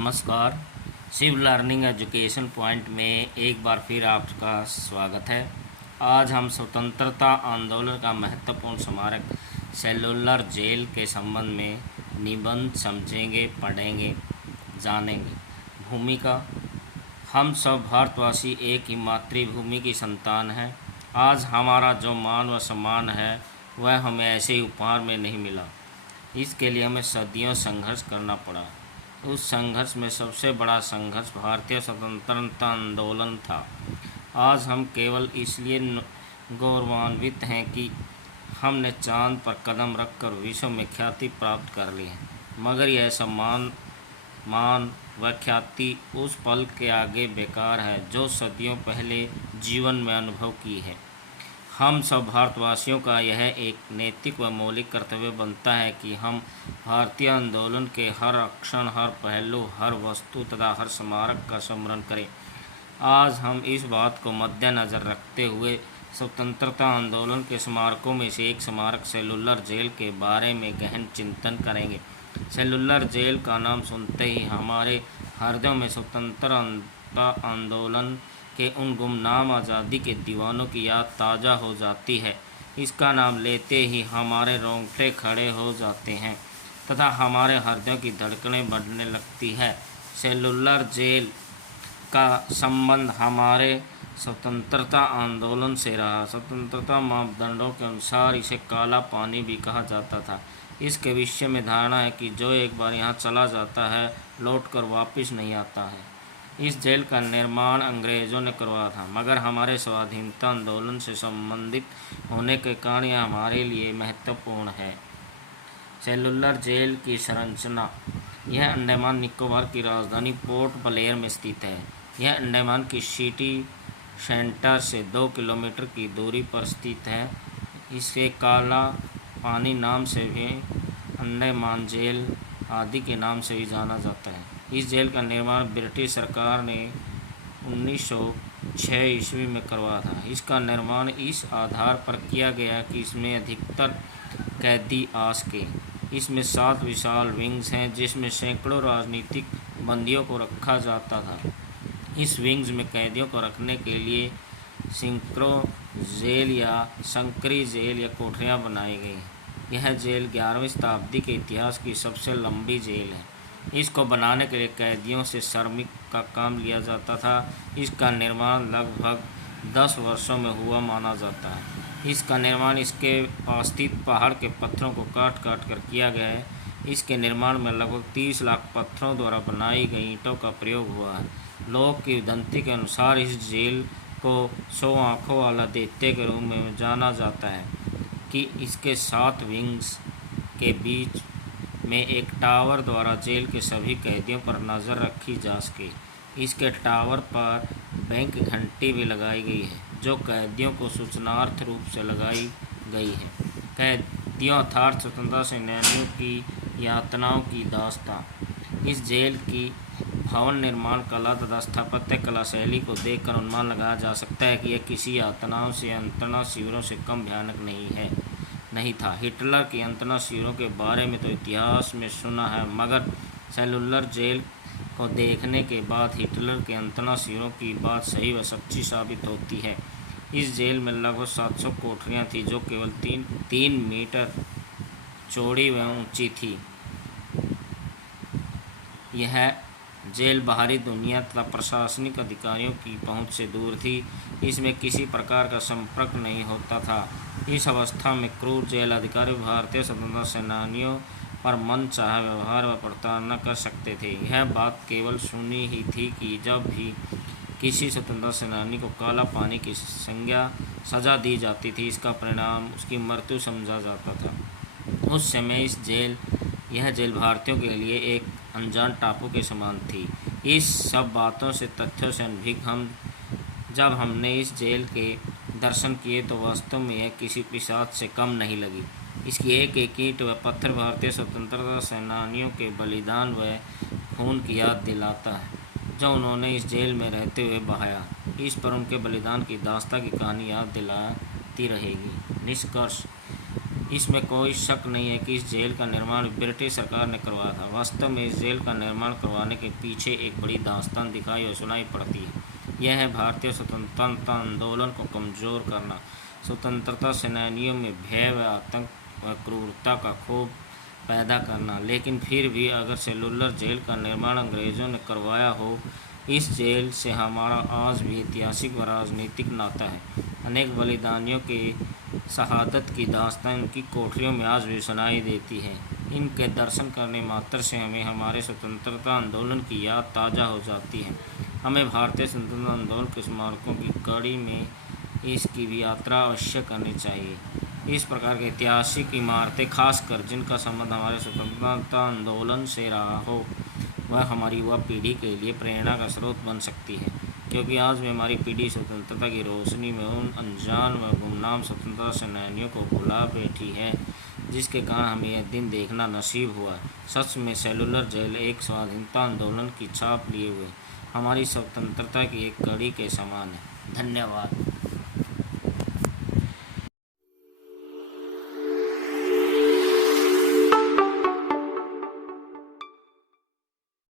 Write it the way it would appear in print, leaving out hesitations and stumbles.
नमस्कार। Shiv learning education point में एक बार फिर आपका स्वागत है। आज हम स्वतंत्रता आंदोलन का महत्वपूर्ण स्मारक सेलुलर जेल के संबंध में निबंध समझेंगे, पढ़ेंगे, जानेंगे। भूमिका: हम सब भारतवासी एक ही मातृभूमि की संतान हैं। आज हमारा जो मान व सम्मान है वह हमें ऐसे ही उपहार में नहीं मिला। इसके लिए हमें सदियों संघर्ष करना पड़ा। उस संघर्ष में सबसे बड़ा संघर्ष भारतीय स्वतंत्रता आंदोलन था। आज हम केवल इसलिए गौरवान्वित हैं कि हमने चांद पर कदम रखकर विश्व में ख्याति प्राप्त कर ली है, मगर यह सम्मान, मान व ख्याति उस पल के आगे बेकार है जो सदियों पहले जीवन में अनुभव की है। हम सब भारतवासियों का यह एक नैतिक व मौलिक कर्तव्य बनता है कि हम भारतीय आंदोलन के हर क्षण, हर पहलू, हर वस्तु तथा हर स्मारक का स्मरण करें। आज हम इस बात को मद्देनज़र रखते हुए स्वतंत्रता आंदोलन के स्मारकों में से एक स्मारक सेलुलर जेल के बारे में गहन चिंतन करेंगे। सेलुलर जेल का नाम सुनते ही हमारे हृदयों में स्वतंत्रता आंदोलन के उन गुमनाम आज़ादी के दीवानों की याद ताज़ा हो जाती है। इसका नाम लेते ही हमारे रोंगटे खड़े हो जाते हैं तथा हमारे हृदयों की धड़कनें बढ़ने लगती है। सेलुलर जेल का संबंध हमारे स्वतंत्रता आंदोलन से रहा। स्वतंत्रता मापदंडों के अनुसार इसे काला पानी भी कहा जाता था। इसके विषय में धारणा है कि जो एक बार यहाँ चला जाता है लौटकर वापस नहीं आता है। इस जेल का निर्माण अंग्रेज़ों ने करवाया था, मगर हमारे स्वाधीनता आंदोलन से संबंधित होने के कारण यह हमारे लिए महत्वपूर्ण है। सेलुलर जेल की संरचना: यह अंडमान निकोबार की राजधानी पोर्ट ब्लेयर में स्थित है। यह अंडमान की सिटी सेंटर से 2 किलोमीटर की दूरी पर स्थित है। इसे काला पानी नाम से भी, अंडमान जेल आदि के नाम से भी जाना जाता है। इस जेल का निर्माण ब्रिटिश सरकार ने 1906 ईस्वी में करवाया था। इसका निर्माण इस आधार पर किया गया कि इसमें अधिकतर कैदी आ सके। इसमें 7 विशाल विंग्स हैं जिसमें सैकड़ों राजनीतिक बंदियों को रखा जाता था। इस विंग्स में कैदियों को रखने के लिए सिंक्रो जेल या संकरी जेल या कोठरियाँ बनाई गई। यह जेल 11वीं शताब्दी के इतिहास की सबसे लंबी जेल है। इसको बनाने के लिए कैदियों से श्रमिक का काम लिया जाता था। इसका निर्माण लगभग 10 वर्षों में हुआ माना जाता है। इसका निर्माण इसके पास स्थित पहाड़ के पत्थरों को काट काट कर किया गया है। इसके निर्माण में लगभग 30 लाख पत्थरों द्वारा बनाई गई ईंटों का प्रयोग हुआ है। लोक किंवदंती के अनुसार इस जेल को 100 आँखों वाला दैत्य के रूप में जाना जाता है कि इसके 7 विंग्स के बीच में एक टावर द्वारा जेल के सभी कैदियों पर नज़र रखी जा सके। इसके टावर पर बैंक घंटी भी लगाई गई है जो कैदियों को सूचनार्थ रूप से लगाई गई है। कैदियों अर्थात स्वतंत्रता सेनानियों की यातनाओं की दास्तां। इस जेल की भवन निर्माण कला तथा स्थापत्य कला शैली को देखकर अनुमान लगाया जा सकता है कि यह किसी यातनाओं से यंत्रणा शिविरों से कम भयानक नहीं था। हिटलर की यंत्रणा शिविरों के बारे में तो इतिहास में सुना है, मगर सेलुलर जेल को देखने के बाद हिटलर के यंत्रणा शिविरों की बात सही व सच्ची साबित होती है। इस जेल में लगभग 700 कोठरियाँ थीं जो केवल 3 मीटर चौड़ी व ऊंची थी। यह जेल बाहरी दुनिया तथा प्रशासनिक अधिकारियों की पहुंच से दूर थी। इसमें किसी प्रकार का संपर्क नहीं होता था। इस अवस्था में क्रूर जेल अधिकारी भारतीय स्वतंत्रता सेनानियों पर मनचाहा व्यवहार व प्रताड़ना कर सकते थे। यह बात केवल सुनी ही थी कि जब भी किसी स्वतंत्रता सेनानी को काला पानी की सज़ा दी जाती थी, इसका परिणाम उसकी मृत्यु समझा जाता था। उस समय यह जेल भारतीयों के लिए एक अनजान टापू के समान थी। इस सब बातों से, तथ्यों से अनभिज्ञ जब हमने इस जेल के दर्शन किए तो वास्तव में यह किसी पिशाच से कम नहीं लगी। इसकी एक एक ईंट व पत्थर भारतीय स्वतंत्रता सेनानियों के बलिदान व खून की याद दिलाता है जो उन्होंने इस जेल में रहते हुए बहाया। इस पर उनके बलिदान की दास्तां की कहानी याद दिलाती रहेगी। निष्कर्ष: इसमें कोई शक नहीं है कि इस जेल का निर्माण ब्रिटिश सरकार ने करवाया था। वास्तव में इस जेल का निर्माण करवाने के पीछे एक बड़ी दास्तान दिखाई और सुनाई पड़ती है। यह है भारतीय स्वतंत्रता आंदोलन को कमज़ोर करना, स्वतंत्रता सेनानियों में भय व आतंक व क्रूरता का क्षोभ पैदा करना। लेकिन फिर भी अगर सेलुलर जेल का निर्माण अंग्रेज़ों ने करवाया हो, इस जेल से हमारा आज भी ऐतिहासिक व राजनीतिक नाता है। अनेक बलिदानियों के शहादत की दास्तान उनकी कोठरियों में आज भी सुनाई देती है। इनके दर्शन करने मात्र से हमें हमारे स्वतंत्रता आंदोलन की याद ताज़ा हो जाती है। हमें भारतीय स्वतंत्रता आंदोलन के स्मारकों की कड़ी में इसकी भी यात्रा अवश्य करनी चाहिए। इस प्रकार की ऐतिहासिक इमारतें, खासकर जिनका संबंध हमारे स्वतंत्रता आंदोलन से रहा हो, वह हमारी युवा पीढ़ी के लिए प्रेरणा का स्रोत बन सकती है, क्योंकि आज भी हमारी पीढ़ी स्वतंत्रता की रोशनी में उन अनजान व गुमनाम स्वतंत्रता सेनानियों को भुला बैठी है जिसके कारण हमें यह दिन देखना नसीब हुआ। सच में सेलुलर जेल एक स्वाधीनता आंदोलन की छाप लिए हुए हमारी स्वतंत्रता की एक कड़ी के समान है। धन्यवाद।